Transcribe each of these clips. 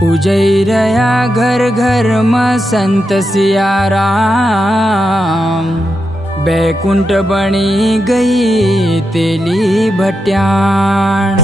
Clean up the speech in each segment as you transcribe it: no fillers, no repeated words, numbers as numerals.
पूजई रया घर घर में संत सियाराम। बैकुंठ बनी गई तेली भट्याण।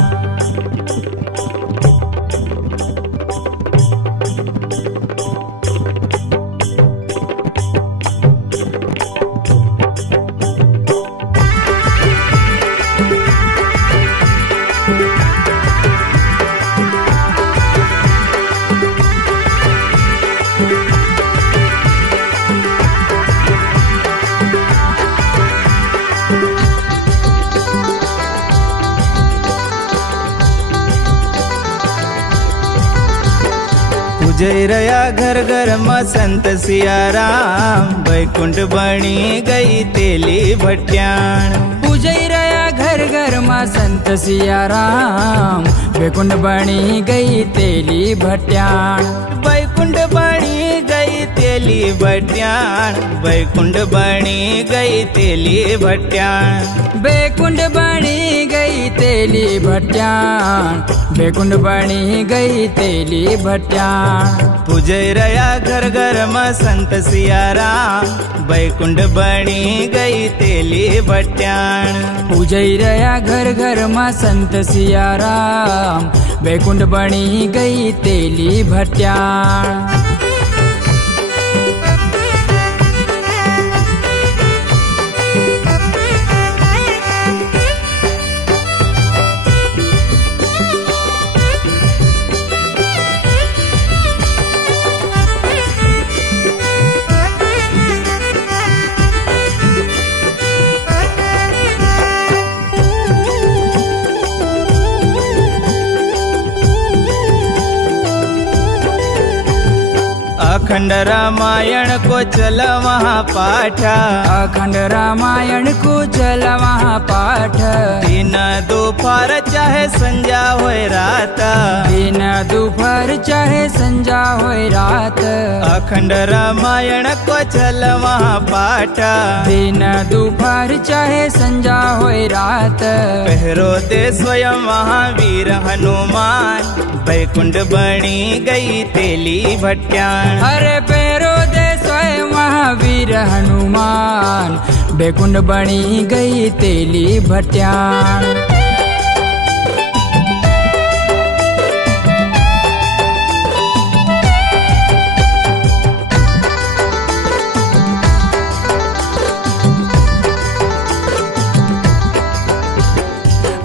पूजई रया घर घर में संत सियाराम। बैकुंठ बनी गई तेली भट्याण। पूजई रया घर घर में संत सियाराम। बैकुंठ बनी गई तेली भट्याण। बैकुंठ बनी गई तेली भट्याण। बैकुंठ बनी गई तेली भट्याण। बैकुंठ बनी गई तेली भट्याण। बैकुंठ बनी गई तेली भट्याण। पूजई रया घर घर में संत सियाराम। बैकुंठ बनी गई तेली भट्याण। पूजई रया घर घर में संत सियाराम। बैकुंठ बनी गई तेली भट्याण। अखंड रामायण को चल वहाँ पाठा। अखंड रामायण को चल वहाँ पाठ। दिन दोपहर चाहे संजा होए रात। दिन दोपहर चाहे संजा होए रात। अखंड रामायण को चल वहाँ पाठा। दिन दोपहर चाहे संजा होए रात। पहरो दे स्वयं महावीर हनुमान। बैकुंठ बनी गई तेली भट्याण। अरे पैरो दे स्वयं महावीर हनुमान। बैकुंठ बनी गई तेली भट्याण।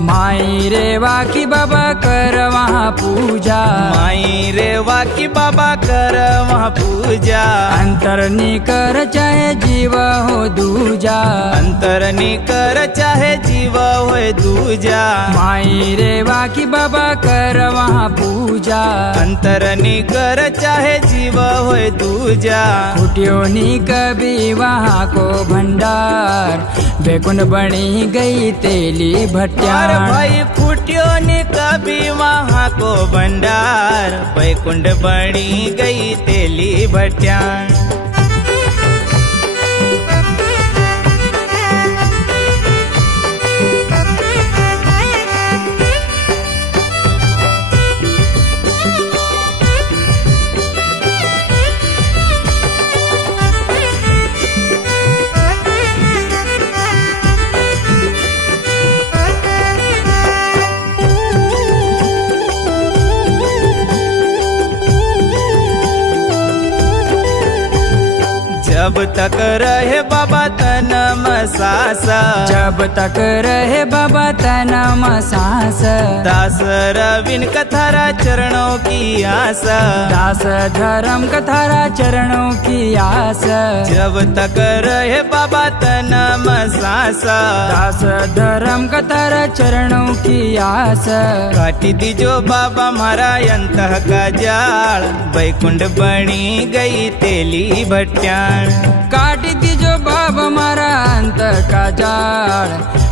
माई रेवा की बाबा कर वहाँ पूजा। माई रेवा की बाबा कर वहाँ पूजा। अंतर निकर चाहे जीव हो दूजा। अंतर निकर चाहे जीव होए दूजा। माई रेवा की बाबा कर वहाँ पूजा। अंतर निकर चाहे जीव होए दूजा। फुटियो नी कभी वहाँ को भंडार। बैकुंठ बनी गई तेली भट्याण। भाई फूटियो ने कभी वहाँ को भंडार। बैकुंठ बनी गई तेली भट्याण। जब तक रहे बाबा तन में सांस। जब तक रहे बाबा तन में सांस। दास रविन कथारा चरणों की आस। दास धर्म कथारा चरणों की आस। जब तक रहे बाबा तन में सांस। दास धर्म कथारा चरणों की आस। काटी दीजो बाबा मारा अंतः का जाल। बैकुंठ बनी गई तेली भट्याण। काटी दीजो बाबा मारा अंत का जाल।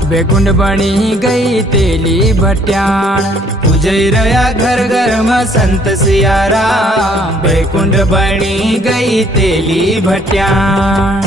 बैकुंठ बनी गई तेली भट्याण। पूजई रया घर घर में संत सियाराम। बैकुंठ बनी गई तेली भट्याण।